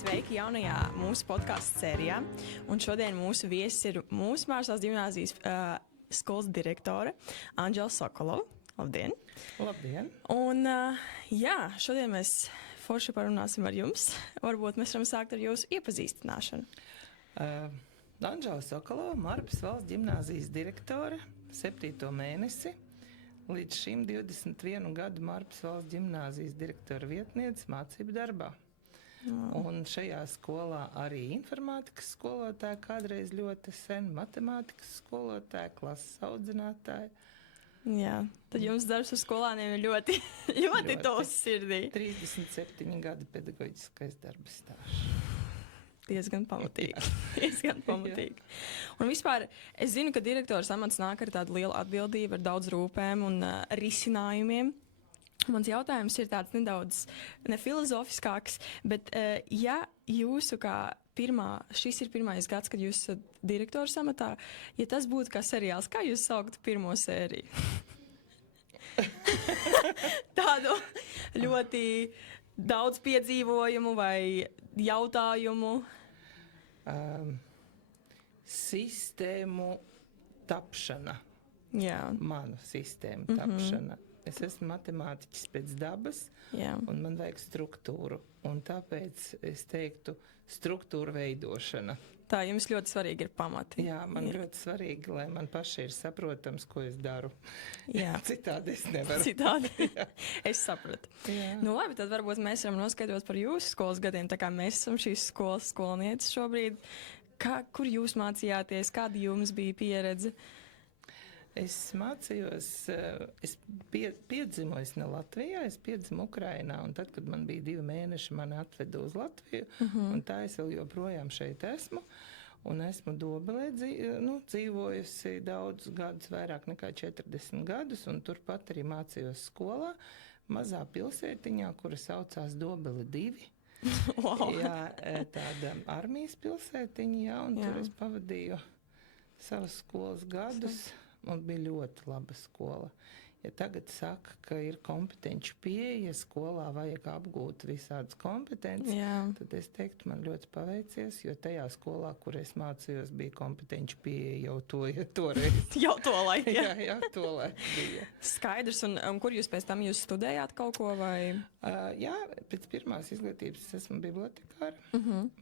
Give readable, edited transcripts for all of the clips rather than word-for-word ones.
Sveiki jaunajā mūsu podkāstu sērijā. Un šodien mūsu viesis ir mūsu Mārsās gimnāzijas skolas direktore Anģela Sokolova. Labdien! Labdien! Un šodien mēs forši parunāsim ar jums. Varbūt mēs varam sākt ar jūsu iepazīstināšanu. Anģela Sokolova, Marpas valsts gimnāzijas direktore, 7. mēnesi. Līdz šim 21 gadu Marpas valsts gimnāzijas direktora vietniece mācību darbā. Un šajā skolā arī informātikas skolotāja, kādreiz ļoti sen, matemātikas skolotāja, klases audzinātāja. Jā, tad jums darbs ar skolāniem ir ļoti tuvs sirdī. 37 gadi pedagoģiskais darba stāsts. Diezgan pamatīgi. Un vispār, es zinu, ka direktors amats nāk ar tādu lielu atbildību, ar daudz rūpēm un risinājumiem. Mans jautājums ir tāds nedaudz nefilozofiskāks, bet ja jūsu šis ir pirmais gads, kad jūs esat direktors amatā, ja tas būtu kā seriāls, kā jūs sauktu pirmo sēriju? Tādu ļoti daudz piedzīvojumu vai jautājumu? Sistēmu tapšana. Jā. Manu sistēmu tapšana. Es esmu matemātiķis pēc dabas, un man vajag struktūru. Un tāpēc es teiktu struktūra veidošana. Tā jums ļoti svarīgi ir pamati. Jā, man ļoti svarīgi, lai man paši ir saprotams, ko es daru. Jā. Citādi es nevaru. Citādi. Es sapratu. Jā. Nu labi, tad varbūt mēs varam noskaidrot par jūsu skolas gadiem, tā kā mēs esam šīs skolas skolnieces šobrīd. Kur jūs mācījāties, kāda jums bija pieredze? Es mācījos, es piedzimu ne Latvijā, es piedzimu Ukrainā, un tad, kad man bija 2 mēneši, mani atveda uz Latviju, un tā es vēl joprojām šeit esmu, un esmu Dobelē dzīvojusi daudzus gadus, vairāk nekā 40 gadus, un turpat arī mācījos skolā, mazā pilsētiņā, kura saucās Dobele 2. Wow. Jā, tāda armijas pilsētiņa, jā, un tur es pavadīju savas skolas gadus. Un bija ļoti laba skola. Ja tagad saka, ka ir kompetenci pieeja, skolā vajag apgūt visādas kompetences, tad es teiktu, man ļoti paveicies, jo tajā skolā, kur es mācījos, bija kompetenci pieeja jau toreiz. Jau to laiku, jā. Jā, to laiku bija. Skaidrs, un kur jūs pēc tam jūs studējāt kaut ko vai? Jā, pēc pirmās izglītības es esmu bibliotekāra.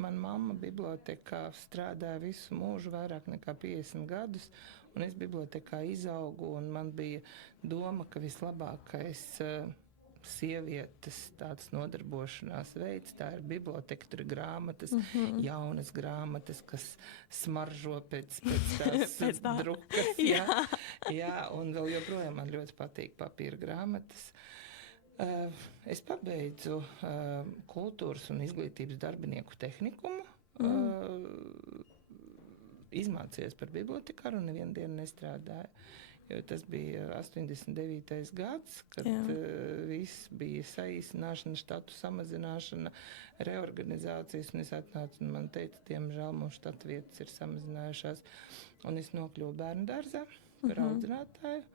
Man mamma bibliotekā strādāja visu mūžu, vairāk nekā 50 gadus, un es bibliotekā izaugu, un man bija doma, ka vislabākais sievietes tāds nodarbošanās veids, tā ir biblioteka, tur ir grāmatas, jaunas grāmatas, kas smaržo pēc tās drukas. Jā, un vēl joprojām man ļoti patīk papīra grāmatas. Es pabeidzu kultūras un izglītības darbinieku tehnikumu, izmācījos par bibliotekāru un nevienu dienu nestrādāju, jo tas bija 89. gads, kad viss bija saīsināšana, štatu samazināšana, reorganizācijas, un es atnācu un man teica, diemžēl mums štatu vietas ir samazinājušās, un es nokļuvu bērnu dārzā par audzinātāju.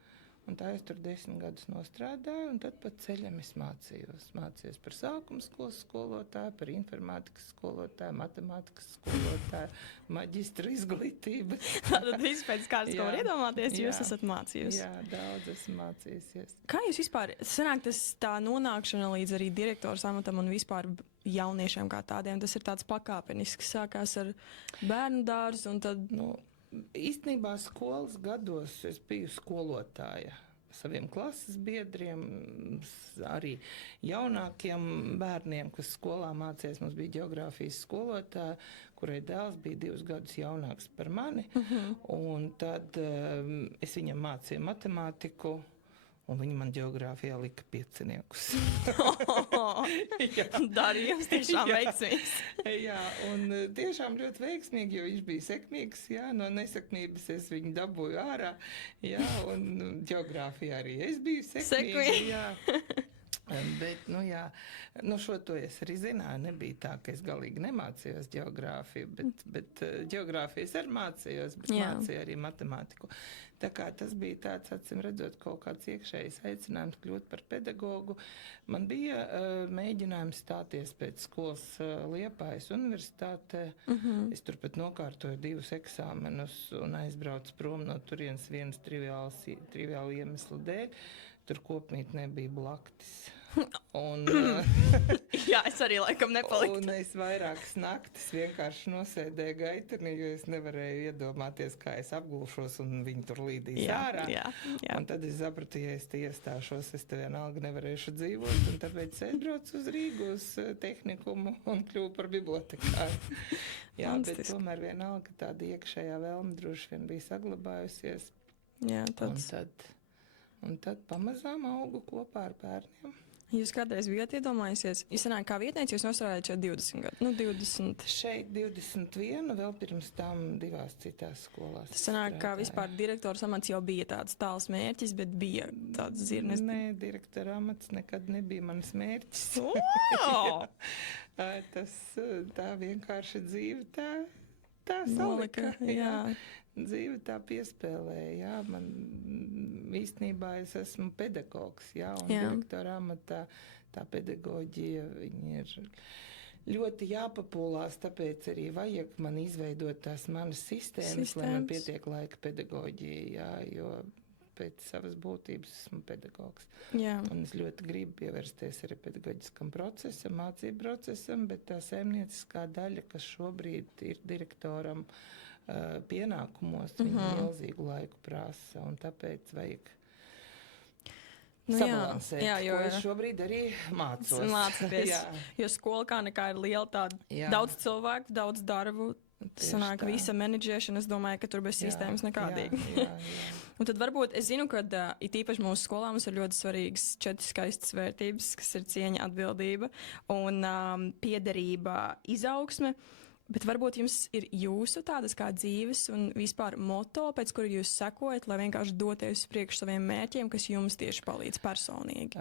Un tā es tur 10 gadus nostrādāju, un tad pa ceļam es mācījos. Mācījos par sākuma skolas skolotāju, par informātikas skolotāju, matemātikas skolotāju, maģistra izglītību. Tātad viss pēc kārtas, ko var iedomāties, jūs esat mācījusi. Jā, daudz esmu mācījusies. Kā jūs vispār, sanāk tā nonākšana līdz arī direktors amatam un vispār jauniešiem kā tādiem, tas ir tāds pakāpenisks, sākās ar bērnu dārzu un tad... Īstenībā skolas gados es biju skolotāja saviem klases biedriem, arī jaunākiem bērniem, kas skolā mācījās. Mums bija ģeogrāfijas skolotāja, kurai dēls bija 2 gadus jaunāks par mani, un tad es viņam mācīju matemātiku, un viņi man ģeogrāfijā lika 5. Darījums tiešām veiksmīgs. Jā, un tiešām ļoti veiksmīgi, jo viņš bija sekmīgs, jā, no nesakmības es viņu dabūju ārā, jā, un ģeogrāfijā arī es biju sekmīga, jā. Bet, jā, šo to es arī zināju. Nebija tā, ka es galīgi nemācījos ģeogrāfiju, bet ģeogrāfiju es arī mācījos, bet mācīju arī matemātiku. Tā kā tas bija tāds, acīm redzot, kaut kāds iekšējs aicinājums kļūt par pedagogu. Man bija mēģinājums stāties pēc skolas Liepājas universitātē. Es turpat nokārtoju 2 eksāmenus un aizbraucu prom no turienes vienas triviālu iemeslu dēļ. Tur kopmīt nebija blaktis. Un, jā, es arī laikam nepaliku. Un es vairākas naktis vienkārši nosēdēju gaiternī, jo es nevarēju iedomāties, kā es apgulšos un viņi tur līdīs ārā. Jā. Un tad es sapratu, ja es te iestāšos, es te vienalga nevarēšu dzīvot. Un tāpēc es braucu uz Rīgu, uz tehnikumu un kļuvu par bibliotekāru. Jā, bet tomēr vienalga tāda iekšējā vēlme droši vien bija saglabājusies. Jā, Un tad pamazām augu kopā ar bērniem. Jūs kādreiz bijāt iedomājusies, jūs sanāk, kā vietnieci, jūs nostrādājat šeit 20 gadu? 20. Šeit 21, vēl pirms tam 2 citās skolās. Tas sanāk, kā vispār direktora amats jau bija tāds tāls mērķis, bet bija tāds zirnes. Nē, direktora amats nekad nebija mans mērķis. Wow! Tā vienkārši dzīve tā salika. Jā. Dzīve tā piespēlēja, jā, man īstenībā es esmu pedagogs, jā, un direktora amatā tā pedagoģija, viņi ir ļoti jāpapūlās, tāpēc arī vajag man izveidot tās manas sistēmas, lai man pietiek laika pedagoģija, jā, jo pēc savas būtības esmu pedagogs. Jā. Un es ļoti gribu pievērsties arī pedagoģiskam procesam, mācību procesam, bet tā saimnieciskā daļa, kas šobrīd ir direktoram, pienākumos, viņa milzīgu laiku prasa, un tāpēc vajag sabalansēt, ko es šobrīd arī mācos. Mācāties, jo skola kā nekā ir liela tāda, daudz cilvēku, daudz darbu, sanāk visa menedžēšana, es domāju, ka tur bez sistēmas nekādīgi. Jā. Un tad varbūt es zinu, ka it īpaši mūsu skolā mums ir ļoti svarīgas 4 skaistas vērtības, kas ir cieņa, atbildība un piederība, izaugsme. Bet varbūt jums ir jūsu tādas kā dzīves un vispār moto, pēc kura jūs sekojat, lai vienkārši doties uz priekšu saviem mērķiem, kas jums tieši palīdz personīgi?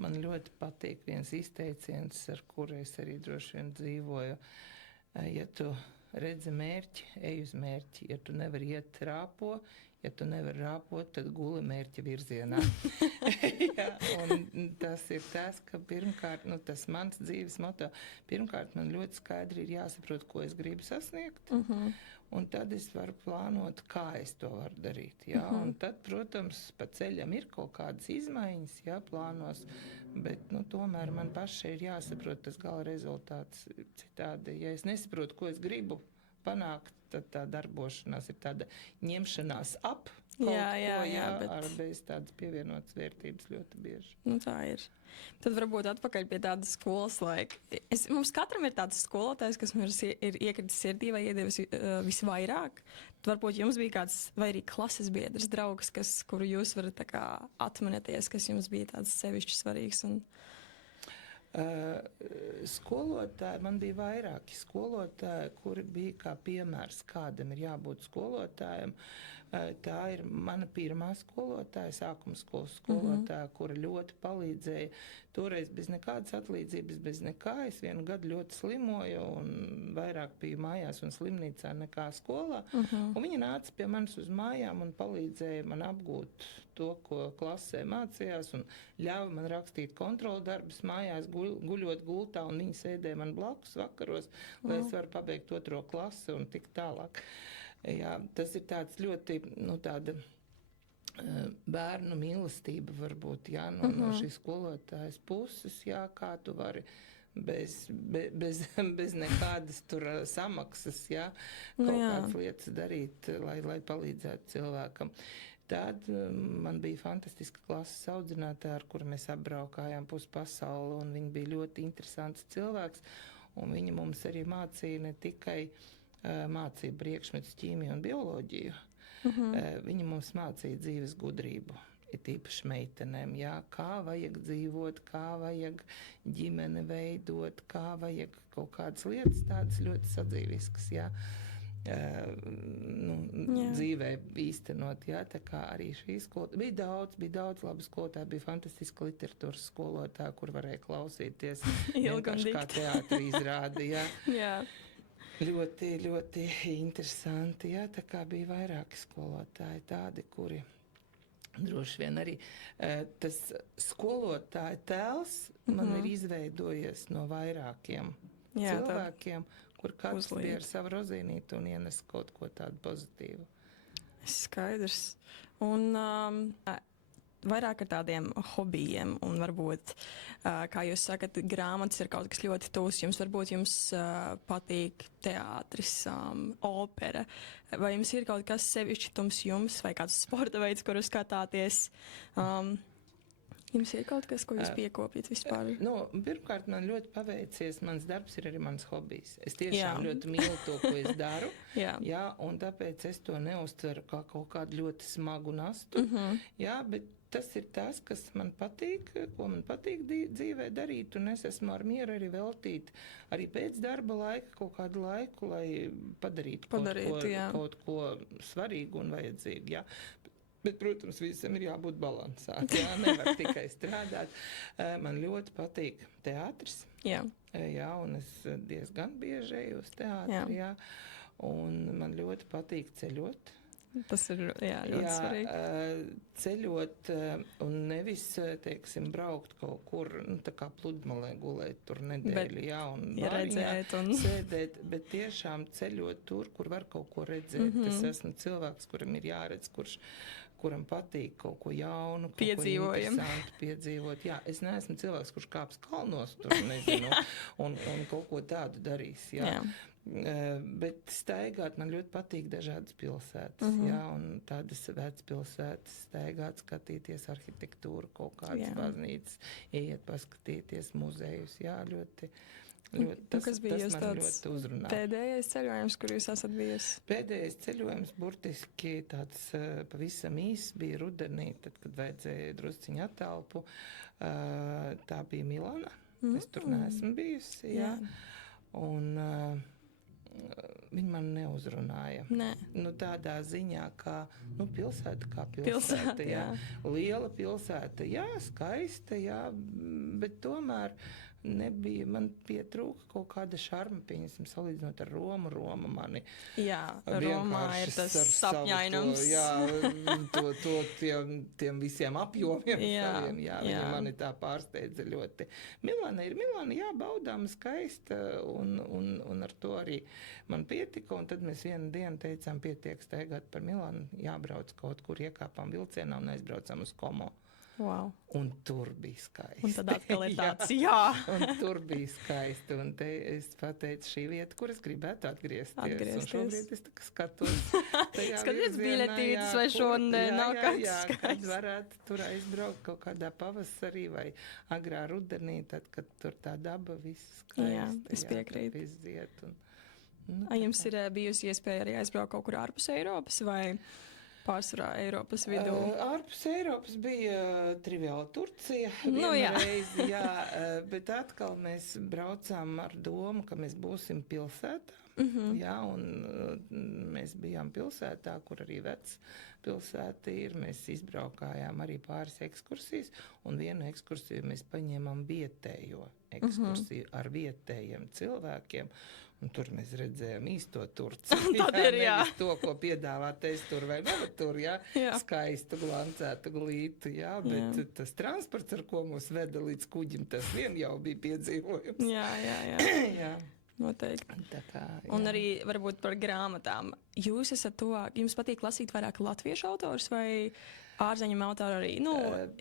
Man ļoti patīk viens izteiciens, ar kuru es arī droši vien dzīvoju. Ja tu redzi mērķi, ej uz mērķi. Ja tu nevari iet rāpo, ja tu nevari rāpot, tad guli mērķa virzienā. Jā, un tas ir tas, ka pirmkārt, tas mans dzīves moto, pirmkārt man ļoti skaidri ir jāsaprot, ko es gribu sasniegt, un tad es varu plānot, kā es to varu darīt. Jā, un tad, protams, pa ceļam ir kaut kādas izmaiņas, jā, plānos, bet, tomēr man pašai ir jāsaprot tas gala rezultāts citādi. Ja es nesaprotu, ko es gribu panākt, tad tā darbošanās ir tāda ņemšanās ap kaut ko, ar bez tādas pievienotas vērtības ļoti bieži. Tā ir. Tad varbūt atpakaļ pie tādas skolas laika. Mums katram ir tāds skolotājs, kas mums ir iekritis sirdī vai iedevis visvairāk. Tad varbūt jums bija kāds, vai arī klases biedrs, draugs, kuru jūs varat tā kā atminēties, kas jums bija tāds sevišķi svarīgs un... Skolotāji, man bija vairāki skolotāji, kuri bija kā piemērs, kādam ir jābūt skolotājiem. Tā ir mana pirmā skolotāja, sākuma skolas skolotāja, kura ļoti palīdzēja. Toreiz bez nekādas atlīdzības, bez nekā. Es 1 gadu ļoti slimoju un vairāk biju mājās un slimnīcā nekā skolā. Un viņa nāca pie manis uz mājām un palīdzēja man apgūt to, ko klasē mācījās, un ļāva man rakstīt kontrolu darbus mājās, guļot gultā, un viņi sēdēja man blakus vakaros, lai es varu pabeigt 2. klasi un tik tālāk. Jā, tas ir tāds ļoti, tāda bērnu mīlestība varbūt, jā, no šīs skolotājas puses, jā, kā tu vari bez nekādas tur samaksas, jā, kaut kādas lietas darīt, lai palīdzētu cilvēkam. Tad man bija fantastiska klases audzinātāja, ar kuru mēs apbraukājām pusi pasauli, un viņa bija ļoti interesants cilvēks, un viņa mums arī mācīja ne tikai mācīja priekšmetus ķīmiju un bioloģiju. Viņa mums mācīja dzīves gudrību, ir tīpaši meitenēm, jā, kā vajag dzīvot, kā vajag ģimeni veidot, kā vajag kaut kādas lietas tādas ļoti sadzīviskas, jā. dzīvē īstenot, jā, tā kā arī šī skola. Bija daudz labu skolotāju, bija fantastiska literatūras skolotāja, kur varēja klausīties vienkārši kā teātri izrādi, jā. Jā. Ļoti, ļoti interesanti, jā, tā kā bija vairāki skolotāji tādi, kuri droši vien arī tas skolotāja tēls man ir izveidojies no vairākiem cilvēkiem, kur katrs bija ar savu rozīnīti un ienes kaut ko tādu pozitīvu. Skaidrs. Un vairāk ar tādiem hobijiem un varbūt, kā jūs sakat, grāmatas ir kaut kas ļoti tūs. Varbūt jums patīk teātris, opera, vai jums ir kaut kas sevišķi jums vai kāds sporta veids, kuru skatāties? Jums ir kaut kas, ko jūs piekopjat vispār? Pirmkārt, man ļoti paveicies. Mans darbs ir arī mans hobijs. Es tiešām ļoti mīlu to, ko es daru. Jā, un tāpēc es to neuztveru kā kaut kādu ļoti smagu nastu. Jā, bet tas ir tas, kas man patīk, ko man patīk dzīvē darīt, un es esmu ar mieru arī veltīt arī pēc darba laika kaut kādu laiku, lai padarītu kaut ko svarīgu un vajadzīgu. Jā. Bet, protams, visam ir jābūt balansāt. Jā, nevar tikai strādāt. Man ļoti patīk teātris. Jā, un es diezgan bieži eju uz teātri. Jā. Un man ļoti patīk ceļot. Tas ir ļoti svarīgi. Ceļot un nevis, teiksim, braukt kaut kur, tā kā pludmalē gulēt tur nedēļu, un redzēt un sēdēt, bet tiešām ceļot tur, kur var kaut ko redzēt. Es esmu cilvēks, kuram ir jāredz, kuram patīk kaut ko jaunu, kaut ko interesantu piedzīvot. Jā, es neesmu cilvēks, kurš kāps kalnos tur, nezinu, un kaut ko tādu darīs. Jā. Bet staigāt man ļoti patīk dažādas pilsētas, jā, un tādas vecpilsētas staigāt, skatīties arhitektūru, kaut kādas baznīcas, iet paskatīties muzejus, jā, ļoti tas man ļoti uzrunā. Pēdējais ceļojums, kur jūs esat bijusi? Pēdējais ceļojums burtiski tāds pavisam īss bija rudenī, tad, kad vajadzēja drusciņu attelpu, tā bija Milana, es tur neesmu bijusi, jā. Un viņi man neuzrunāja. Tādā ziņā, kā pilsēta, jā. Liela pilsēta, jā, skaista, jā, bet tomēr nebija, man pietrūka kaut kāda šarma, pieņemsim, salīdzinot ar Romu. Roma mani Romā ir tas sapņainums. Tiem visiem apjomiem saviem, viņi mani tā pārsteidza ļoti. Milana, jā, baudāma, skaista, un ar to arī man pietika, un tad mēs vienu dienu teicām, pietiek staigāt par Milanu, jābrauc kaut kur, iekāpām vilcienā un aizbraucām uz Como. Wow. Un tur bija skaisti. Un tad atkal ir tāds, Un tur bija skaisti. Un te es pateicu, šī vieta, kur es gribētu atgriezties. Un šobrīd es tā skatos. Skaties biļetītes vai šodien nav kāds skaists. Kad varētu tur aizbraukt kaut kādā pavasarī vai agrā rudenī, tad, kad tur tā daba viss skaista. Jā, es piekrītu. Izziet. Jums ir bijusi iespēja arī aizbraukt kaut kur ārpus Eiropas vai pārsvarā Eiropas vidū? Ārpus Eiropas bija triviāla Turcija reizi, jā, bet atkal mēs braucām ar domu, ka mēs būsim pilsētā. Jā, un mēs bijām pilsētā, kur arī vecpilsēta ir. Mēs izbraukājām arī pāris ekskursijas, un vienu ekskursiju mēs paņēmām vietējo ekskursiju ar vietējiem cilvēkiem. Un tur mēs redzējām īsto Turciju. Nevis to, ko piedāvā Teistur vai Novatur, skaistu, glancētu glītu, bet tas transports, ar ko mūs veda līdz kuģim, tas vien jau bija piedzīvojums. Jā. Noteikti. Tā kā, un arī varbūt par grāmatām. Jūs esat tuvāk, jums patīk lasīt vairāk latviešu autors vai ārzeņu autori arī,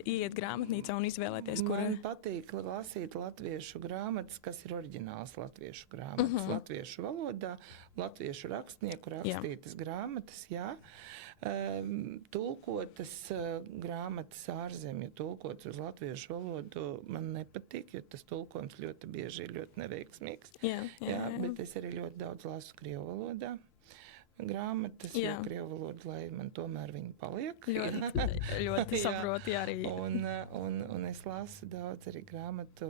iet grāmatnīcā un izvēlēties, kur... Man patīk lasīt latviešu grāmatas, kas ir oriģināls latviešu grāmatas, latviešu valodā, latviešu rakstnieku rakstītas grāmatas, jā. Tulkotas grāmatas ārzemju, tulkotas uz latviešu valodu man nepatīk, jo tas tulkojums ļoti bieži ir ļoti neveiksmīgs. Jā. Bet es arī ļoti daudz lasu krievu valodā. grāmatas, jo krievu valoda, lai man tomēr viņi paliek. Ļoti saproti arī. Un es lasu daudz arī grāmatu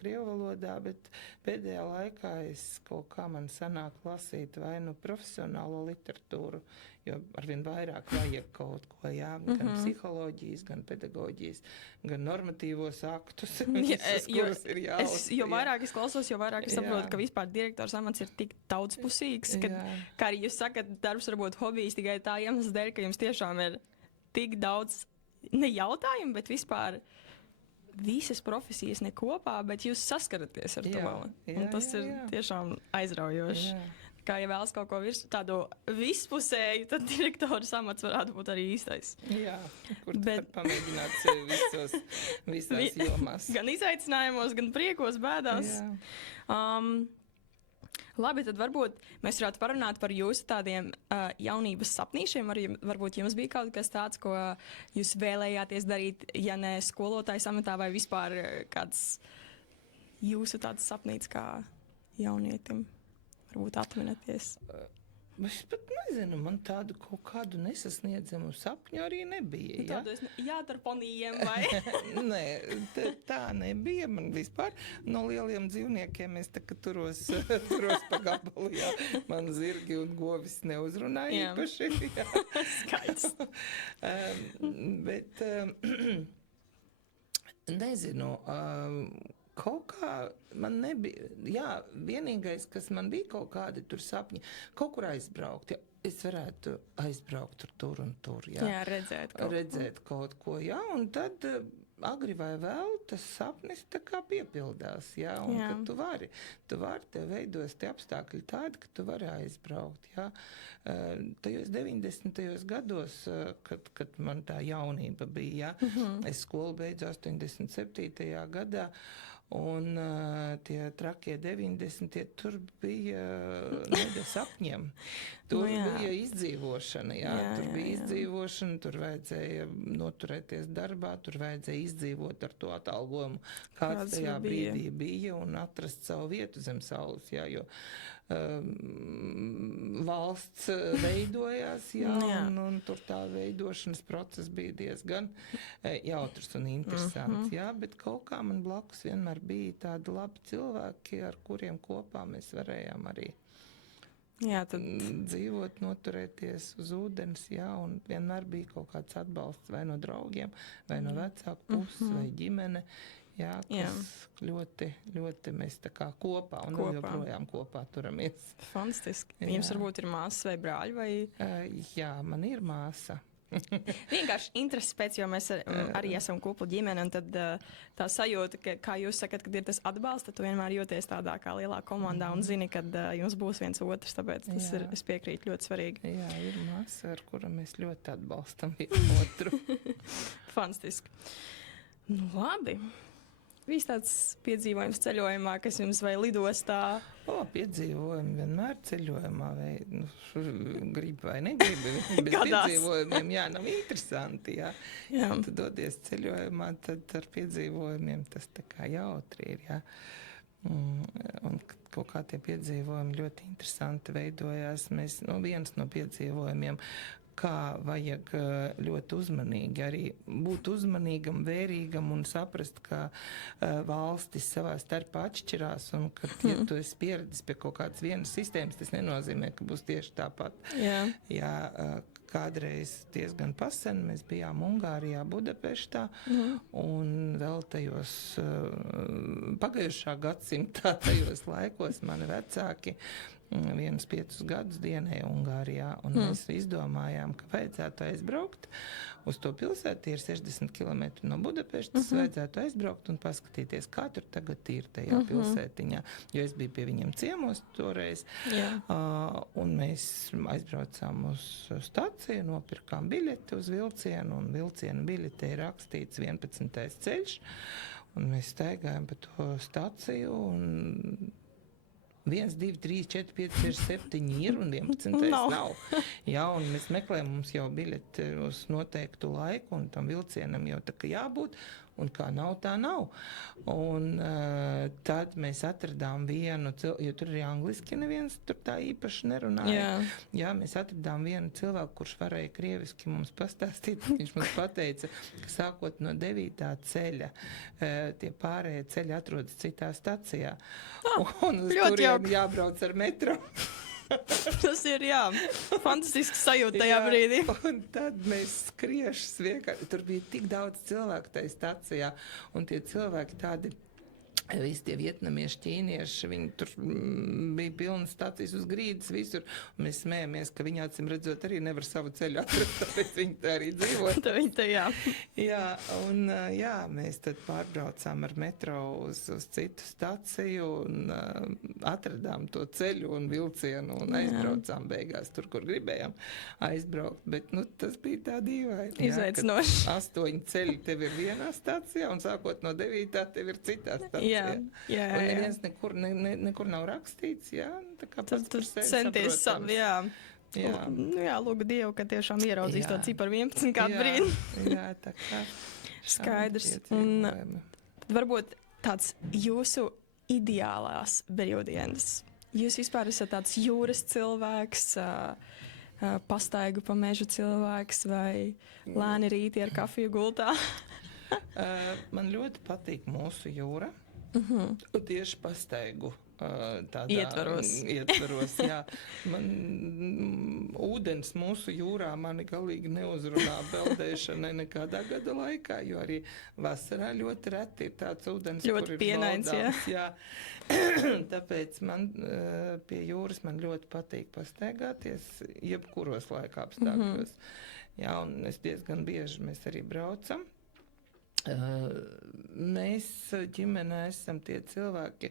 krievu valodā, bet pēdējā laikā es kaut kā man sanāk lasīt vai nu profesionālo literatūru, jo arvien vairāk vajag kaut ko, gan psiholoģijas, gan pedagoģijas, gan normatīvos aktus, kurus ir jāuzsver. Jo vairāk es klausos, jo vairāk es saprotu, ka vispār direktors amats ir tik daudzpusīgs, ka arī jūs sakat, darbs varbūt hobijs tikai tā iemesla dēļ, ka jums tiešām ir tik daudz ne jautājumu, bet vispār visas profesijas ne kopā, bet jūs saskaraties ar to. Un tas ir tiešām aizraujoši. Kā ja vēlas kaut ko tādu vispusēju, tad direktora amats varētu būt arī īstais. Jā, kur tu var pamēģināt sevi visās jomās. Gan izaicinājumos, gan priekos, bēdās. Labi, tad varbūt mēs varētu parunāt par jūsu tādiem jaunības sapnīšiem. Varbūt jums bija kaut kas tāds, ko jūs vēlējāties darīt, ja ne skolotājas amatā, vai vispār kāds jūsu tāds sapnīts kā jaunietim. Varbūt atminaties. Es pat nezinu, man tādu kaut kādu nesasniedzamu sapņu arī nebija. Tādu ar ponijiem vai? Nē, tā nebija. Man vispār no lieliem dzīvniekiem es turos pa gabalu. Man zirgi un govis neuzrunāja īpaši. Skaidrs. Bet nezinu, kaut kā man nebija, vienīgais, kas man bija kaut kādi tur sapņi, kaut kur aizbraukt, es varētu aizbraukt tur un tur, redzēt kaut ko, un tad agri vai vēl tas sapnis tā kā piepildās, un ka tu vari, tev veidos tie apstākļi tādi, ka tu vari aizbraukt, tajos 90. gados, kad man tā jaunība bija, es skolu beidzu 87. gadā, un tie trakie 90. tur bija ne sapņiem. Tur bija izdzīvošana, tur bija izdzīvošana, tur vajadzēja noturēties darbā, tur vajadzēja izdzīvot ar to atalgojumu, kāds tajā brīdī bija, un atrast savu vietu zem saules, jo valsts veidojās, un tur tā veidošanas process bija diezgan jautrs un interesants, bet kaut kā man blakus vienmēr bija tādi labi cilvēki, ar kuriem kopā mēs varējām arī dzīvot, noturēties uz ūdens, un vienmēr bija kaut kāds atbalsts vai no draugiem, vai no vecāku puses, vai ģimene, kas ļoti, ļoti mēs tā kā kopā un joprojām kopā turamies. Fantastiski. Jums varbūt ir māsas vai brāļi? Vai? Jā, man ir māsa. Vienkārši interesi pēc, jo mēs arī esam kupla ģimene, un tad tā sajūta, ka, kā jūs sakat, kad ir tas atbalsts, tad tu vienmēr jūties tādā kā lielā komandā un zini, kad jums būs viens otrs, tāpēc tas ir, es piekrītu, ļoti svarīgi. Jā, ir māsa, ar kuru mēs ļoti atbalstam vienu otru. Fantastiski. Nu, labi. Bijis tāds piedzīvojums ceļojumā, kas jums vai lidostā? Piedzīvojumi vienmēr ceļojumā, vai grib vai negribi, bez piedzīvojumiem, nav interesanti, Tu dodies ceļojumā, tad ar piedzīvojumiem tas tā kā jautri ir, Un kaut kā tie piedzīvojumi ļoti interesanti veidojās. Viens no piedzīvojumiem, kā vajag ļoti uzmanīgi arī būt uzmanīgam, vērīgam un saprast, ka valstis savā starpā atšķirās un ka, ja tu esi pieredzis pie kaut kādas vienas sistēmas, tas nenozīmē, ka būs tieši tāpat. Kādreiz diezgan pasen, mēs bijām Ungārijā, Budapeštā, un vēl tajos pagājušā gadsimtā, tajos laikos mani vecāki 5 gadus dienēja Ungārijā, un mēs izdomājām, ka vajadzētu aizbraukt uz to pilsētu, ir 60 km no Budapeštas, vajadzētu aizbraukt un paskatīties, kā tur tagad ir tajā pilsētiņā, jo es biju pie viņiem ciemos toreiz, un mēs aizbraucām uz staciju, nopirkām biļeti uz vilcienu, un vilciena biļetē ir rakstīts 11. ceļš, un mēs staigājam pa to staciju, un 1, 2, 3, 4, 5, 6, 7 ir un 11. nav. Un mēs meklējam, mums jau biļeti uz noteiktu laiku un tam vilcienam jau tā kā jābūt. un kā nav, tā nav. Un tad mēs atradām vienu, jo tur arī angliski neviens tur tā īpaši nerunāja. Jā, mēs atradām vienu cilvēku, kurš varēja krieviski mums pastāstīt. Viņš mums pateica, ka sākot no 9. ceļa, tie pārējie ceļi atrodas citā stacijā. Un uz turien jābrauc ar metro. Tas ir, fantastisks sajūta tajā brīdī. Un tad mēs skriešas vienkārši, tur bija tik daudz cilvēku tajā stacijā, un tie cilvēki tādi, visi tie vietnamieši, ķīnieši, viņi tur bija pilnas stācijas uz grīdas visur, un mēs smējamies, ka viņi acīm redzot arī nevar savu ceļu atrast, tāpēc viņi tā arī dzīvo. Jā, mēs tad pārbraucām ar metro uz citu staciju un atradām to ceļu un vilcienu un aizbraucām beigās tur, kur gribējām aizbraukt, bet, tas bija tā dīvaini. Izaicinoši. 8 ceļi tev ir vienā stacijā un sākot no 9. tev ir citā stacijā. Un neviens nekur nav rakstīts, tā kā pats par sevi centies lūgu Dievu, ka tiešām ieraudzīs to ciparu 11 kādu brīdi. Jā, tā kā. Skaidrs. Un varbūt tāds jūsu ideālās brīvdienas. Jūs vispār esat tāds jūras cilvēks, pastaigu pa mežu cilvēks vai lēni rīti ar kafiju gultā? Man ļoti patīk mūsu jūra. Tieši pastaigu tādā ietvaros, jā. Man ūdens mūsu jūrā mani galīgi neuzrunā peldēšanai nekādā gada laikā, jo arī vasarā ļoti reti ir tāds ūdens, ļoti kur ir pienains, baudāms. Jā. Tāpēc man pie jūras man ļoti patīk pastaigāties jebkuros laika apstākļos. Jā, un es diezgan bieži mēs arī braucam. Mēs ģimenē esam tie cilvēki,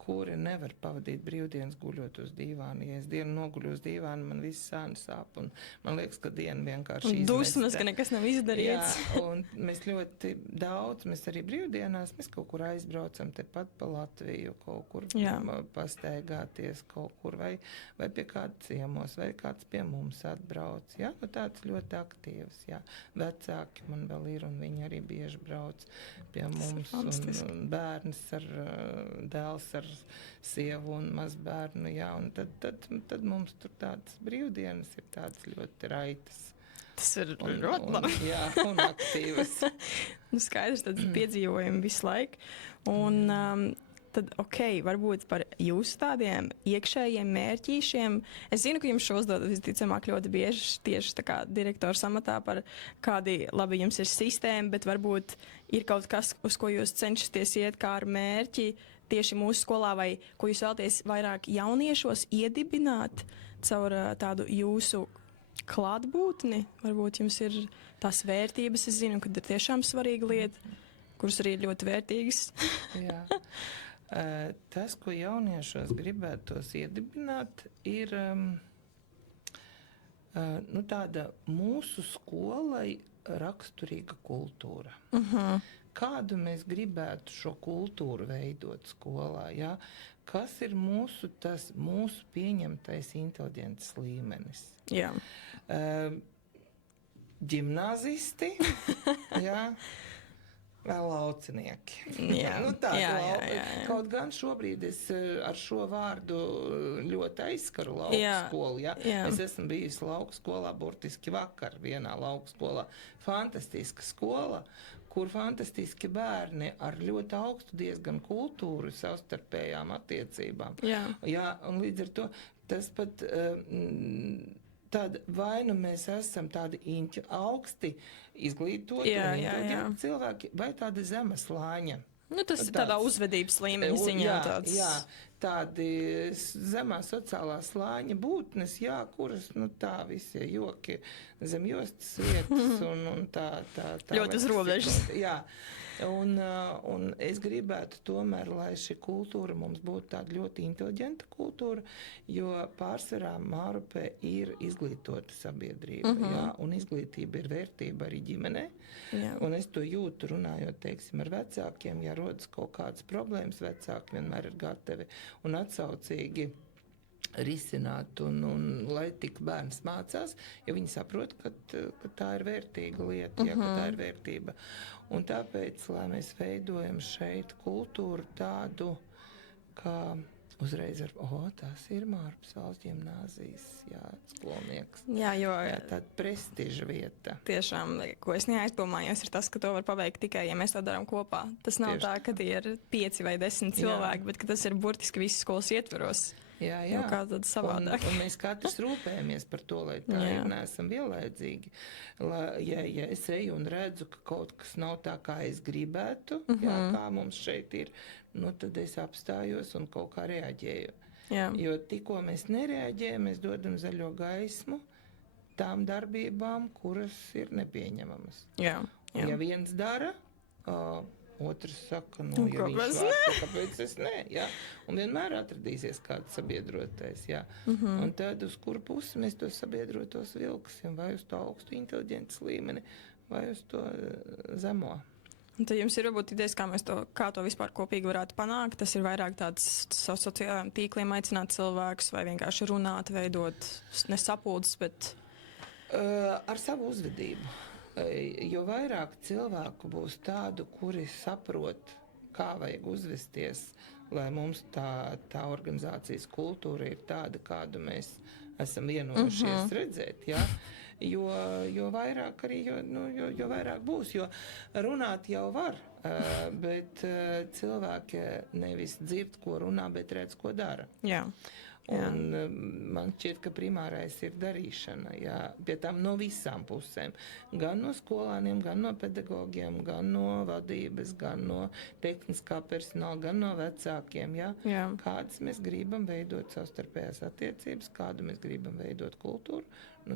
kuri nevar pavadīt brīvdienas guļot uz dīvāna. Ja es dienu noguļu uz dīvāna, man viss sāni sāp, un man liekas, ka diena vienkārši izmesta. Dusmas, ka nekas nav izdarīts. Jā, un mēs ļoti daudz, mēs arī brīvdienās, mēs kaut kur aizbraucam tepat pa Latviju, kaut kur pastaigāties, kaut kur, vai pie kāda ciemos, vai kāds pie mums atbrauc. Jā, tāds ļoti aktīvs, jā. Vecāki man vēl ir, un viņi arī bieži brauc pie mums, un bērns dēls ar sievu un mazbērnu, jā, un tad mums tur tādas brīvdienas ir tādas ļoti raitas. Tas ir ļoti labi. Jā, un aktīvas. Skaidrs, tad piedzīvojumi visu laiku. Un tad, varbūt par jūsu tādiem iekšējiem mērķīšiem. Es zinu, ka jums šo uzdod visticamāk ļoti bieži tieši tā kā direktora amatā par kādi labi jums ir sistēma, bet varbūt ir kaut kas, uz ko jūs cenšaties iet kā ar mērķi tieši mūsu skolā, vai ko jūs vēlaties vairāk jauniešos iedibināt caur tādu jūsu klātbūtni? Varbūt jums ir tās vērtības, es zinu, ka ir tiešām svarīga lieta, kuras arī ir ļoti vērtīgas. Jā. Tas, ko jauniešos gribētos iedibināt, ir tāda mūsu skolai raksturīga kultūra. Kādu mēs gribētu šo kultūru veidot skolā, jā? Kas ir mūsu pieņemtais inteliģents līmenis? Jā. Ģimnāzisti, jā, vēl laucinieki. Jā. Jā. Kaut gan šobrīd es ar šo vārdu ļoti aizskaru lauku skolu. Jā. Es esmu bijusi lauku skolā burtiski vakar vienā lauku skolā. Fantastiska skola, kur fantastiski bērni ar ļoti augstu diezgan kultūru savstarpējām attiecībām. Jā, un līdz ar to tas pat tāda vai nu mēs esam tādi augsti izglītoti un inteliģenti cilvēki, vai tāda zema slāņa. Tas ir tādā uzvedības līmeņa ziņā tāds. Jā, tādi zemā sociālā slāņa būtnes, jā, kuras, tā visie joki zem jostas vietas un tā. Ļoti uz robežas. Jā. Un es gribētu tomēr, lai šī kultūra mums būtu tāda ļoti inteliģenta kultūra, jo pārsvarā Mārupē ir izglītota sabiedrība, jā, un izglītība ir vērtība arī ģimenē. Jā. Un es to jūtu runājot, teiksim, ar vecākiem, ja rodas kaut kādas problēmas, vecāki vienmēr ir gatavi un atsaucīgi risināt un lai tik bērns mācās, ja viņi saprot, ka tā ir vērtīga lieta, ja, ka tā ir vērtība. Un tāpēc, lai mēs veidojam šeit kultūru tādu, kā uzreiz tās ir Mārpas valsts ģimnāzijas, skolnieks. Jā, jo tāda prestiža vieta. Tiešām, ko es neaizdomājos, ir tas, ka to var paveikt tikai, ja mēs to darām kopā. Tas nav tā, ka tie ir 5 vai 10 cilvēki, bet ka tas ir burtiski visas skolas ietveros. Jā. Nu, kā tad savādāk. Un mēs katrs rūpējamies par to, lai tā ir, neesam vienlaidzīgi. Ja es eju un redzu, ka kaut kas nav tā, kā es gribētu, kā mums šeit ir, tad es apstājos un kaut kā reaģēju. Jā. Jo tikko mēs nereaģējam, mēs dodam zaļo gaismu tām darbībām, kuras ir nepieņemamas. Jā. Ja viens dara, otrs saka, ja viņš var, kāpēc es ne? Ja? Un vienmēr atradīsies kāds sabiedrotais. Ja? Un tad uz kuru pusi mēs tos sabiedrotos vilksim, vai uz to augstu inteliģences līmeni, vai uz to zemo. Un tad jums ir varbūt idejas, kā to vispār kopīgi varētu panākt? Tas ir vairāk tāds sociālajiem tīkliem aicināt cilvēkus, vai vienkārši runāt, veidot nesapulces, bet... Ar savu uzvedību. Jo vairāk cilvēku būs tādu, kuri saprot, kā vajag uzvesties, lai mums tā organizācijas kultūra ir tāda, kādu mēs esam vienojušies redzēt, ja? Jo vairāk arī, jo vairāk būs, jo runāt jau var, bet cilvēki nevis dzird, ko runā, bet redz, ko dara. Jā. Un man šķiet, ka primārais ir darīšana, pie tām no visām pusēm. Gan no skolāniem, gan no pedagogiem, gan no vadības, gan no tehniskā personāla, gan no vecākiem. Jā. Kādas mēs gribam veidot savstarpējās attiecības, kādu mēs gribam veidot kultūru,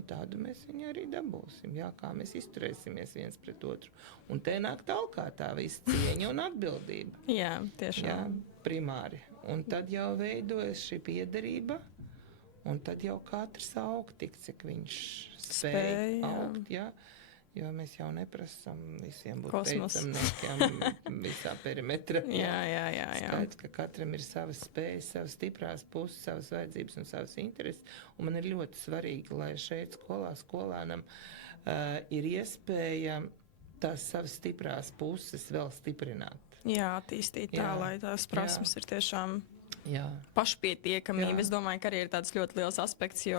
tādu mēs viņu arī dabūsim. Jā, kā mēs izturēsimies viens pret otru. Un te nāk talkā tā visa cieņa un atbildība. Jā, tiešām. Jā, primāri. Un tad jau veidojas šī piederība, un tad jau katrs aug tik, cik viņš spēj augt, jā. Jo mēs jau neprasam visiem būt pēcamniekiem visā perimetra. Jā. Skaidrs, ka katram ir savas spējas, savas stiprās puses, savas vajadzības un savas intereses. Un man ir ļoti svarīgi, lai šeit skolānam ir iespēja tās savas stiprās puses vēl stiprināt. Jā, attīstīt tā, lai tās prasmes ir tiešām pašpietiekamība. Es domāju, ka arī ir tāds ļoti liels aspekts, jo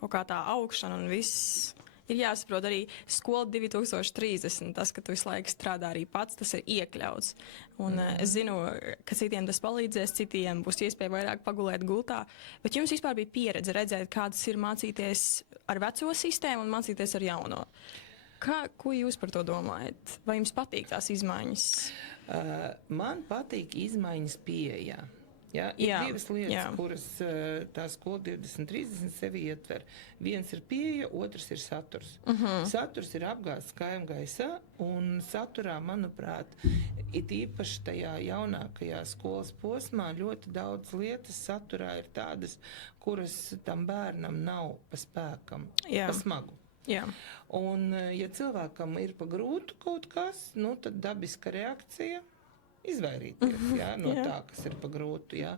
kaut kā tā augšana un viss ir jāsaprot arī skola 2030. Tas, ka tu visu laiku strādā arī pats, tas ir iekļauts. Un es zinu, ka citiem tas palīdzēs, citiem būs iespēja vairāk pagulēt gultā. Bet jums vispār bija pieredze redzēt, kādas ir mācīties ar veco sistēmu un mācīties ar jauno. Ko jūs par to domājat? Vai jums patīk tās izmaiņas? Man patīk izmaiņas pieejā. Ja? Ir divas lietas, kuras tā skola 2030 sevi ietver. Viens ir pieeja, otrs ir saturs. Saturs ir apgāsts kājām gaisā, un saturā, manuprāt, it īpaši tajā jaunākajā skolas posmā ļoti daudz lietas saturā ir tādas, kuras tam bērnam nav pa spēkam, pa smagu. Jā. Un, ja cilvēkam ir pa grūtu kaut kas, tad dabiska reakcija izvairīties no tā, kas ir pa grūtu. Jā.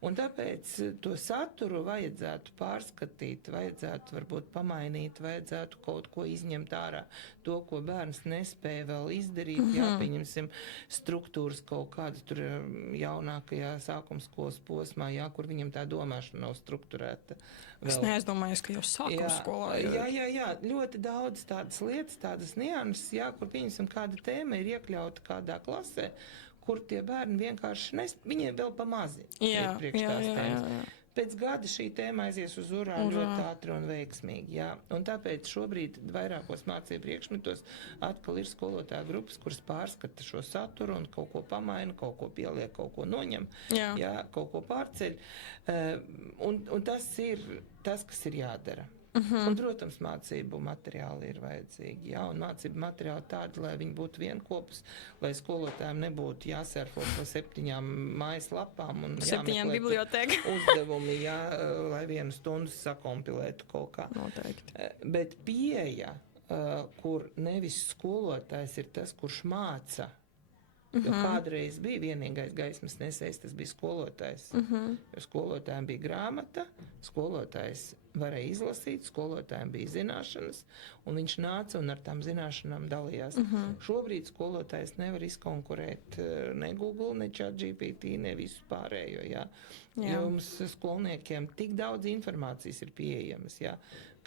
Un tāpēc to saturu vajadzētu pārskatīt, vajadzētu varbūt pamainīt, vajadzētu kaut ko izņemt ārā. To, ko bērns nespēja vēl izdarīt, pieņemsim struktūras kaut kādas tur jaunākajā sākumskolas posmā, kur viņam tā domāšana nav strukturēta. Es neaizdomājos, ka jau sākumskolā. Jā, ļoti daudz tādas lietas, tādas nianses, kur pieņemsim kāda tēma ir iekļauta kādā klasē, kur tie bērni vienkārši viņiem vēl pa mazi ir priekš tās tēmas. Pēc gada šī tēma aizies uz urā ļoti ātri un veiksmīgi. Jā. Un tāpēc šobrīd vairākos mācību priekšmetos atkal ir skolotāja grupas, kuras pārskata šo saturu un kaut ko pamaina, kaut ko pieliek, kaut ko noņem, kaut ko pārceļ. Un tas ir tas, kas ir jādara. Un, protams, mācību materiāli ir vajadzīgi. Un mācību materiāli tādi, lai viņi būtu vienkopus, lai skolotājiem nebūtu jāsērfo pa 7 mājas lapām un 7 bibliotēku uzdevumi, lai 1 stundu sakompilētu kaut kā. Noteikti. Bet pieeja, kur nevis skolotājs ir tas, kurš māca, Jo kādreiz bija vienīgais gaismas nesējs, tas bija skolotājs. Jo skolotājiem bija grāmata, skolotājs varēja izlasīt, skolotājiem bija zināšanas, un viņš nāca un ar tām zināšanām dalījās. Šobrīd skolotājs nevar izkonkurēt ne Google, ne ChatGPT, ne visu pārējo, jā. Jums skolniekiem tik daudz informācijas ir pieejamas, jā,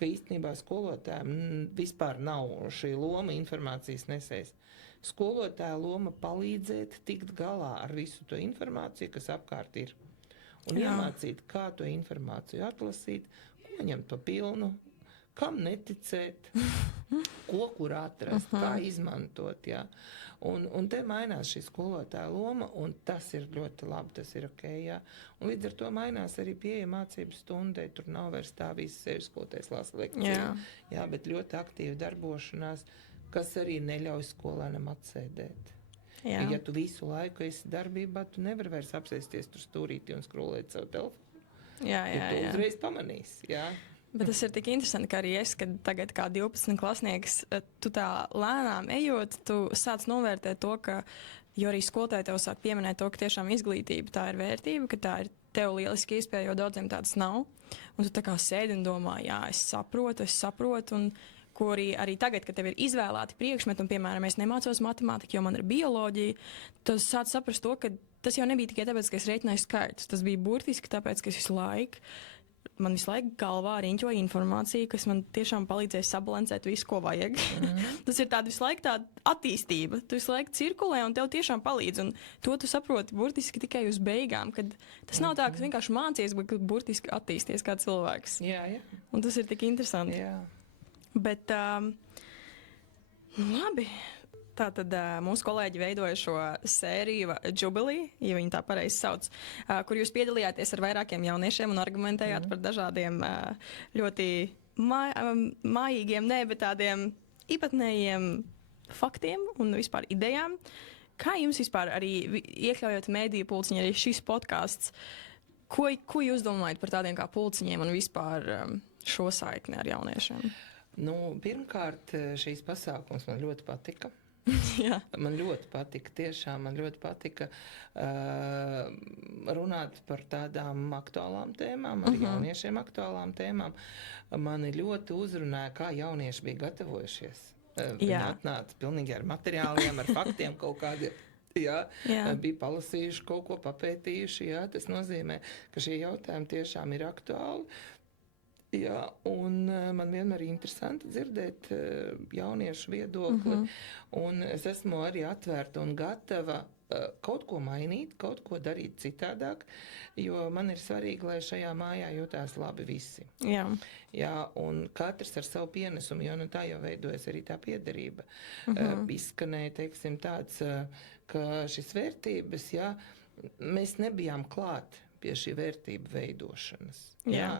ka īstenībā skolotājiem vispār nav šī loma informācijas nesējs. Skolotāja loma palīdzēt tikt galā ar visu to informāciju, kas apkārt ir. Un iemācīt, kā to informāciju atlasīt, ko ņemt pa pilnu, kam neticēt, ko kur atrast, kā izmantot, jā. Un te mainās šī skolotāja loma, un tas ir ļoti labi, tas ir ok, jā. Un līdz ar to mainās arī pieeja mācību stundai, tur nav vairs tā visi sevi skolotājs lasa lekciju, jā, bet ļoti aktīva darbošanās, kas arī neļauj skolēnam atsēdēt. Ja tu visu laiku esi darbībā, tu nevari vairs apsēsties tur stūrīti un skrolēt savu telefonu. Tu uzreiz pamanīsi, jā. Bet tas ir tik interesanti, ka arī es, kad tagad kā 12 klasnieks, tu tā lēnām ejot, tu sāc novērtēt to, ka, jo arī skolotāji tev sāk pieminēt to, ka tiešām izglītība tā ir vērtība, ka tā ir tev lieliski iespēja, jo daudziem tādas nav. Un tu tā kā sēdi un domā, jā, es saprotu, un ko arī tagad, kad tev ir izvēlēti priekšmeti, un, piemēram, es nemācos matemātiku, jo man ir bioloģija, tu sāc saprast to, ka tas jau nebija tikai tāpēc, ka es rēķināju skaitļus. Tas bija burtiski tāpēc, ka man visu laiku galvā riņķoja informācija, kas man tiešām palīdzēja sabalansēt visu, ko vajag. Tas ir tāda visu laiku tāda attīstība. Tu visu laiku cirkulē un tev tiešām palīdz. Un to tu saproti burtiski tikai uz beigām, kad tas nav tā, ka vienkārši mācies, bet burtiski attīsties kā cilvēks. Jā. Un tas ir tik interesanti. Jā. Bet, labi, tātad mūsu kolēģi veidoja šo sēriju Jubilee, ja viņi tā pareizi sauc, kur jūs piedalījāties ar vairākiem jauniešiem un argumentējāt par dažādiem ļoti mājīgiem, bet tādiem īpatnējiem faktiem un vispār idejām. Kā jums vispār arī iekļaujot mēdīju pulciņu, arī šis podcasts, ko jūs domājat par tādiem kā pulciņiem un vispār šo saikni ar jauniešiem? Pirmkārt, šīs pasākums man ļoti patika. Jā. Man ļoti patika, tiešām man ļoti patika runāt par tādām aktuālām tēmām, ar jauniešiem aktuālām tēmām. Mani ļoti uzrunāja, kā jaunieši bija gatavojušies. Viņi atnāca pilnīgi ar materiāliem, ar faktiem kaut kādiem. Jā. Bija palasījuši, kaut ko papētījuši. Jā. Tas nozīmē, ka šie jautājumi tiešām ir aktuāli. Jā, un man vienmēr ir interesanti dzirdēt jauniešu viedokli, un es esmu arī atvērta un gatava kaut ko mainīt, kaut ko darīt citādāk, jo man ir svarīgi, lai šajā mājā jutās labi visi. Jā, un katrs ar savu pienesumu, jo tā jau veidojas arī tā piederība. Izskanēja, teiksim, tāds, ka šis vērtības, jā, mēs nebijām klāt pie šī vērtību veidošanas. Jā.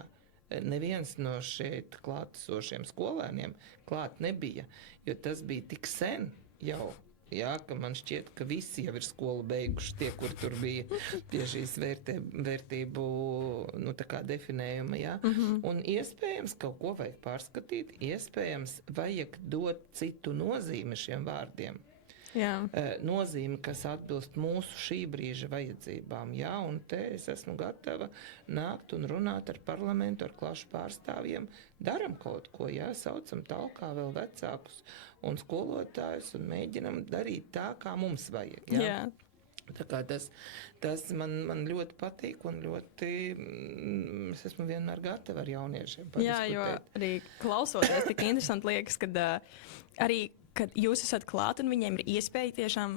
Neviens no šeit klātesošiem skolēniem klāt nebija, jo tas bija tik sen jau, jā, ka man šķiet, ka visi jau ir skolu beiguši, tie, kur tur bija pie šīs vērtību, tā kā definējuma, jā. Un iespējams kaut ko vajag pārskatīt, iespējams vajag dot citu nozīmi šiem vārdiem. Nozīme, kas atbilst mūsu šī brīža vajadzībām. Jā, un te es esmu gatava nākt un runāt ar parlamentu, ar klašu pārstāvjiem. Daram kaut ko, jā, saucam talkā vēl vecākus un skolotājus un mēģinam darīt tā, kā mums vajag. Jā. Tā kā tas man ļoti patīk un ļoti, es esmu vienmēr gatava ar jauniešiem padiskutēt. Jā, jo arī klausoties, tik interesanti liekas, kad arī kad jūs esat klāt un viņiem ir iespēja tiešām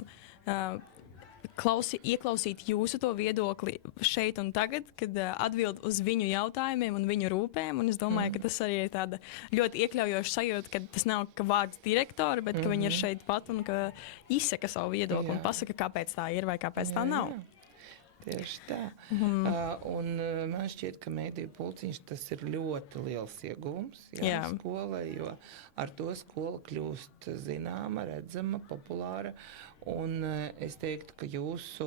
ieklausīt jūsu to viedokli šeit un tagad, kad atbild uz viņu jautājumiem un viņu rūpēm. Un es domāju, ka tas arī ir tāda ļoti iekļaujoša sajūta, ka tas nav ka vārds direktori, bet ka viņi ir šeit pat un ka izsaka savu viedokli un pasaka, kāpēc tā ir vai kāpēc tā nav. Tieši tā. Un man šķiet, ka mēdīju pulciņš tas ir ļoti liels ieguvums skolai, jo ar to skola kļūst zināma, redzama, populāra. Un es teiktu, ka jūsu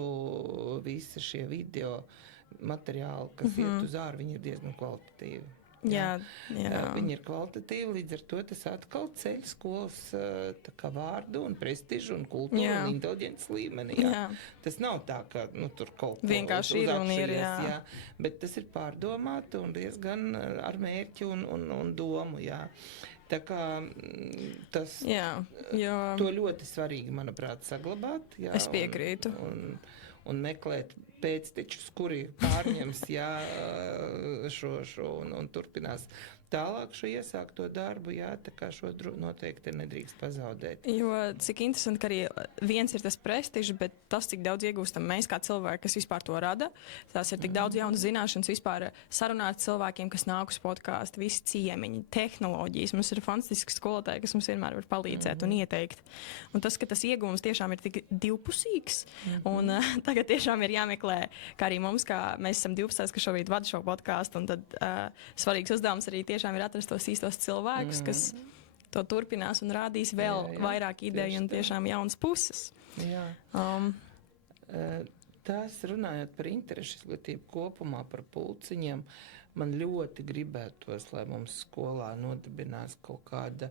visi šie video materiāli, kas iet uz āru, viņi ir diezgan kvalitatīvi. Jā. Viņi ir kvalitatīvi, līdz ar to tas atkal ceļ skolas tā kā vārdu un prestižu un kultūru un inteliģences līmeni. Jā. Tas nav tā, ka tur kaut ko vienkārši ir un ir, jā. Bet tas ir pārdomāti un diezgan ar mērķi un domu, jā. Tā kā tas to ļoti svarīgi, manuprāt, saglabāt. Jā, es piekrītu. Un meklēt pēctečus, kuri pārņems šo un turpinās tālāk šo iesākto darbu, tā kā šo noteikti nedrīkst pazaudēt. Jo cik interesanti, ka arī viens ir tas prestižs, bet tas, cik daudz iegūstam mēs kā cilvēki, kas vispār to rada, tās ir tik daudz jaunas zināšanas vispār sarunāt cilvēkiem, kas nāk uz podkāstu, visi ciemiņi, tehnoloģijas. Mums ir fantastiski skolotāji, kas mums vienmēr var palīdzēt un ieteikt. Un tas, ka tas iegūms tiešām ir tik divpusīgs, un tagad tiešām ir jāmeklē, kā arī mums, kā mēs esam 12, kas šobrīd vada šo podkāstu, un tad svarīgs uzdevums arī tiešām ir atrast tos īstos cilvēkus, kas to turpinās un rādīs vēl vairāk ideju un tiešām jaunas puses. Jā. Tās runājot par interešu izglītību kopumā, par pulciņiem, man ļoti gribētos, lai mums skolā nodibinās kaut kāda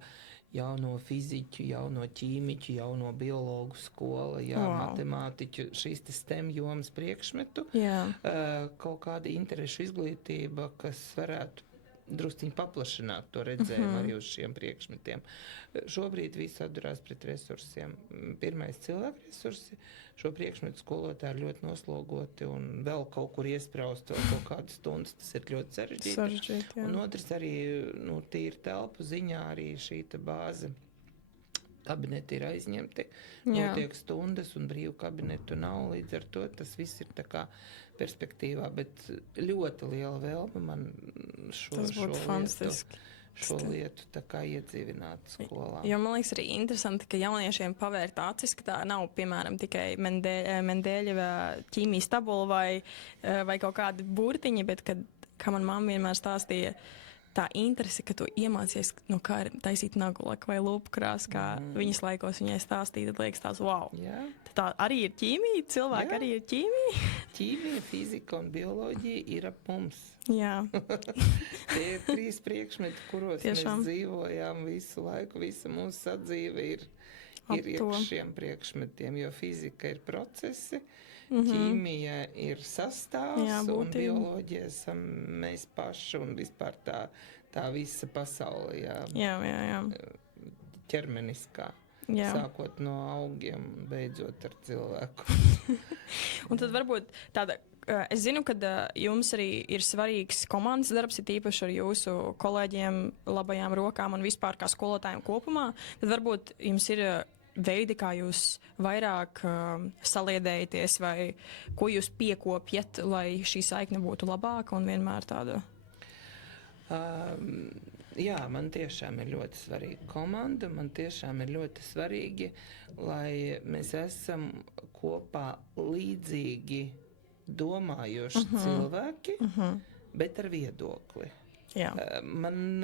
jauno fiziķu, jauno ķīmiķu, jauno biologu skola, matemātiķu, šīs STEM jomas priekšmetu, kaut kāda interešu izglītība, kas varētu drusciņi paplašināt to redzējumu arī uz šiem priekšmetiem. Šobrīd viss atdurās pret resursiem. Pirmais cilvēku resursi, šo priekšmetu skolotāji ir ļoti noslogoti un vēl kaut kur iespraust vēl kaut kādas stundas, tas ir ļoti sarežģīti. Un otrs arī, tīri telpu ziņā arī šī bāze. Kabineti ir aizņemti, notiek stundas un brīvu kabinetu nav, līdz ar to tas viss ir tā kā perspektīvā, bet ļoti liela vēlme man šo lietu tā kā iedzīvināt skolā. Jo man liekas arī interesanti, ka jauniešiem pavērt acis, ka tā nav, piemēram, tikai Mendēļeva ķīmijas tabula vai kaut kādi burtiņi, bet kā man mamma vienmēr stāstīja, tā interese, ka tu iemācies, kā ir taisīt nagulaku vai lūpkrāsu, kā viņas laikos viņai stāstīja, tad liekas tās, wow. Jā. Tā arī ir ķīmija, cilvēki arī ir ķīmija. Ķīmija, fizika un bioloģija ir ap mums. Jā. Tie ir 3 priekšmeti, kuros tiešām mēs dzīvojām visu laiku, visa mūsu sadzīve ir iekš šiem priekšmetiem, jo fizika ir procesi, ķīmija ir sastāvs un bioloģija esam mēs paši un vispār tā visa pasaule, ķermeniskā. Sākot no augiem un beidzot ar cilvēku. Un tad varbūt tāda, es zinu, ka jums arī ir svarīgs komandas darbs, ir īpaši ar jūsu kolēģiem, labajām rokām un vispār kā skolotājiem kopumā. Tad varbūt jums ir veidi, kā jūs vairāk saliedējaties vai ko jūs piekopjat, lai šī saikne būtu labāka un vienmēr tāda? Jā, man tiešām ir ļoti svarīga komanda, man tiešām ir ļoti svarīgi, lai mēs esam kopā līdzīgi domājoši cilvēki, bet ar viedokli. Jā. Man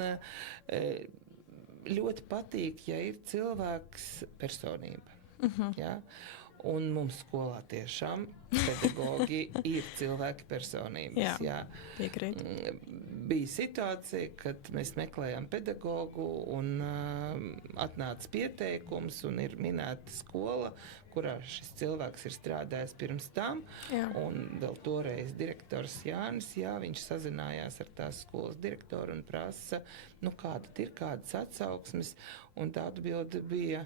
ļoti patīk, ja ir cilvēks personība. Ja? Un mums skolā tiešām pedagogi ir cilvēki personības. Jā, piekrīt. Bija situācija, kad mēs meklējām pedagogu un atnāca pieteikums un ir minēta skola, kurā šis cilvēks ir strādājis pirms tam. Un vēl toreiz direktors Jānis, viņš sazinājās ar tās skolas direktoru un prasa, kādas atsauksmes, un tā atbilde bija,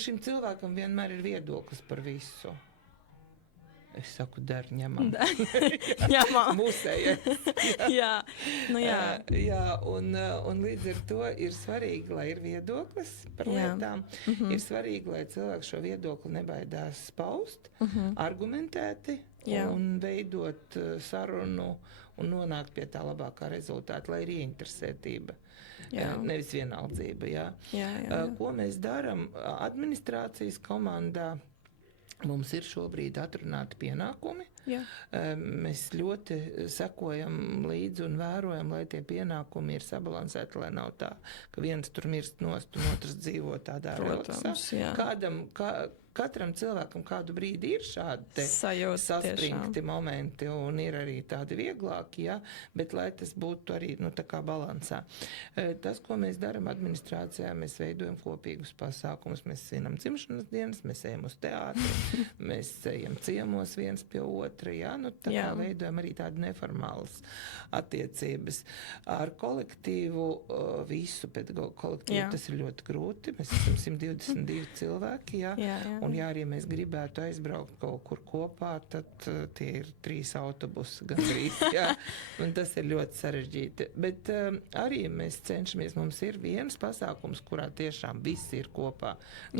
šim cilvēkam vienmēr ir viedoklis par visu. Es saku, ņemam. Ņemam. Mūsējies. Jā. Un līdz ar to ir svarīgi, lai ir viedoklis par lietām. Ir svarīgi, lai cilvēks šo viedokli nebaidās paust, argumentēti un veidot sarunu un nonākt pie tā labākā rezultāta, lai ir ieinteresētība. Nevis vienaldzība. Jā. Ko mēs darām administrācijas komandā? Mums ir šobrīd atrunāti pienākumi. Jā. Mēs ļoti sekojam līdzi un vērojam, lai tie pienākumi ir sabalansēti, lai nav tā, ka viens tur mirst nost un otrs dzīvo tādā relaksā. Katram cilvēkam kādu brīdi ir šādi te saspringti momenti un ir arī tādi vieglāki, jā, bet lai tas būtu arī, tā kā balansā. Tas, ko mēs darām administrācijā, mēs veidojam kopīgus pasākumus, mēs svinam dzimšanas dienas, mēs ejam uz teātri, mēs ejam ciemos viens pie otra, jā, tā kā veidojam arī tādu neformālas attiecības. Ar kolektīvu, visu pedagoģu kolektīvu, tas ir ļoti grūti, mēs esam 122 cilvēki, jā. Un ja arī mēs gribētu aizbraukt kaut kur kopā, tad tie ir 3 autobusi gandrīz, jā, un tas ir ļoti sarežģīti. Bet arī mēs cenšamies, mums ir viens pasākums, kurā tiešām visi ir kopā.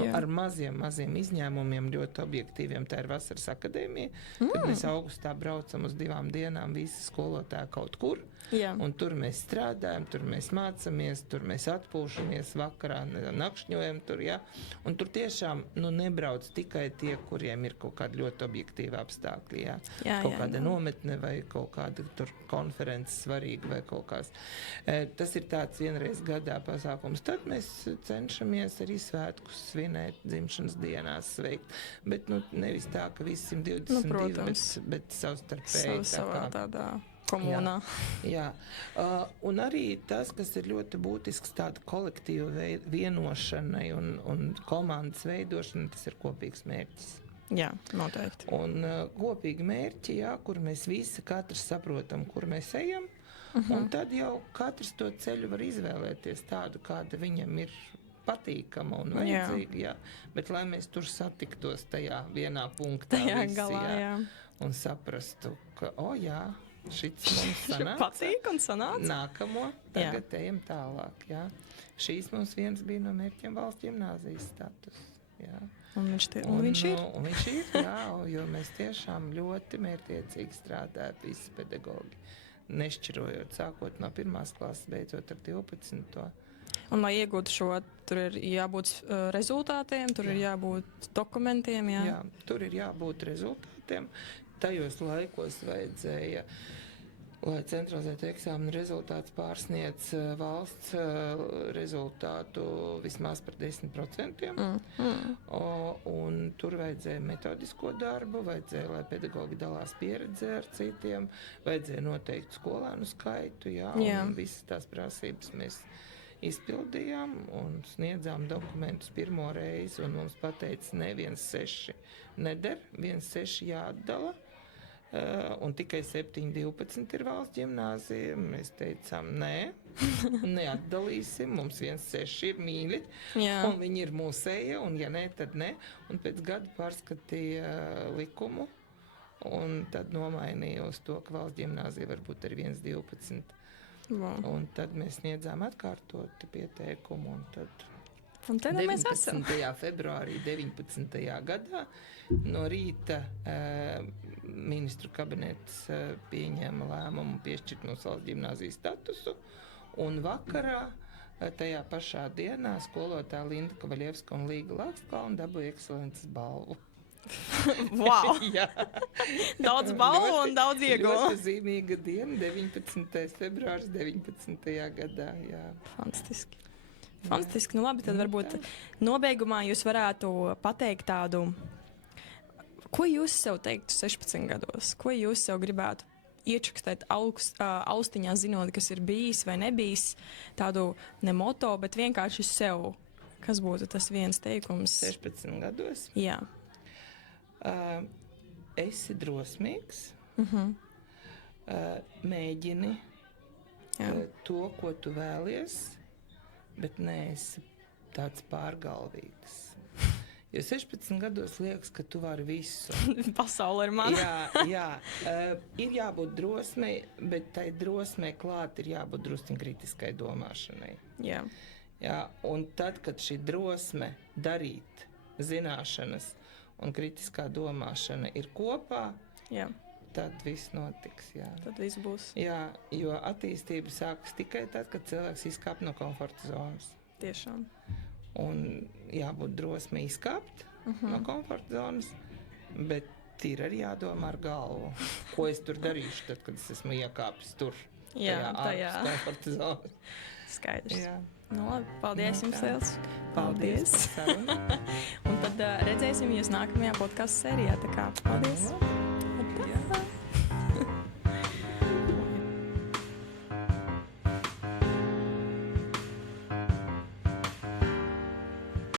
Ar maziem izņēmumiem, ļoti objektīviem, tā ir Vasaras akadēmija, kad mēs augustā braucam uz 2 dienām, visi skolotāji kaut kur, un tur mēs strādājam, tur mēs mācamies, tur mēs atpūšamies, vakarā nakšņojam tur, jā, un tur tiešām, nebrauc tikai tie, kuriem ir kaut kādi ļoti objektīvi apstākļi, kaut kāda nometne vai kaut kāda tur konferences svarīga vai kaut kāds. Tas ir tāds vienreiz gadā pasākums. Tad mēs cenšamies arī svētkus svinēt, dzimšanas dienās sveikt, bet nevis tā, ka visi 122, bet savstarpēji. Savā tādā komunā. Jā. Un arī tas, kas ir ļoti būtisks, tāda kolektīva vienošanai un komandas veidošana, tas ir kopīgs mērķis. Jā, noteikti. Un kopīgi mērķi, kur mēs visi, katrs saprotam, kur mēs ejam, un tad jau katrs to ceļu var izvēlēties tādu, kāda viņam ir patīkama un vajadzīga, jā. Bet lai mēs tur satiktos tajā vienā punktā visi, un saprastu, ka, šits mums sanāca. Patīk un sanāca. Nākamo, tagad ejam tālāk, jā. Šīs mums viens bija no mērķiem valsts ģimnāzijas status, jā. Un viņš ir? Un viņš ir, jā, jo mēs tiešām ļoti mērķiecīgi strādājam visi pedagoģi, nešķirojot, sākot no 1. klases, beidzot ar 12. Un, lai iegūtu šo, tur ir jābūt rezultātiem, tur ir jābūt dokumentiem, jā? Jā, tur ir jābūt rezultātiem. Tajos laikos vajadzēja, lai centralizētu eksāmenu rezultāts pārsniedz valsts rezultātu vismaz par 10%. Un tur vajadzēja metodisko darbu, vajadzēja, lai pedagogi dalās pieredze ar citiem, vajadzēja noteikt skolēnu skaitu, un visas tās prasības mēs izpildījām un sniedzām dokumentus pirmo reizi, un mums pateica, ne 1,6 neder, 1,6 jāatdala. Un tikai 7,12 ir valsts ģimnāzija. Mēs teicām, nē, neatdalīsim, mums 1,6 ir mīļi, un viņi ir mūsēja, un ja nē, tad nē. Un pēc gada pārskatīja likumu, un tad nomainīja uz to, ka valsts ģimnāzija var būt ar 1,12. Un tad mēs sniedzām atkārtoti pieteikumu, un tad 19. februārī 19. gadā no rīta ministru kabinets pieņēma lēmumu piešķirt mums valsts ģimnāzijas statusu, un vakarā tajā pašā dienā skolotāja Linda Kavaļevska un Līga Lakstkalna dabūja ekscelences balvu. Wow! Jā. Daudz balvu un daudz ieguvumu. Ļoti zīmīga diena, 19. februārs 19. gadā, jā. Fantastiski. Fantastiski. Labi, tad varbūt nobeigumā jūs varētu pateikt tādu, ko jūs sev teiktu 16 gados? Ko jūs sev gribētu iečukstēt austiņā, zinot, kas ir bijis vai nebijis, tādu ne moto, bet vienkārši sev? Kas būtu tas viens teikums? 16 gados? Jā. Esi drosmīgs, mēģini to, ko tu vēlies, bet neesi tāds pārgalvīgs. Jo 16 gados liekas, ka tu vari visu. Pasaule ir mana. Jā. Ir jābūt drosmei, bet tai drosmei klāt ir jābūt drusciņ kritiskai domāšanai. Jā. Un tad, kad šī drosme darīt zināšanas un kritiskā domāšana ir kopā, tad viss notiks. Jā. Tad viss būs. Jā, jo attīstība sākas tikai tad, kad cilvēks izkāp no komforta zonas. Tiešām. Un jābūt drosmei izkāpt no komforta zonas, Bet ir arī jādomā ar galvu, ko es tur darīšu, tad, kad es esmu iekāpis tur. Jā, tajā. Komforta zonā. Skaidrs. Jā. Nu, labi, paldies jums liels. Paldies. Un tad redzēsim jūs nākamajā podcastu sērijā. Tā kā paldies. Jā.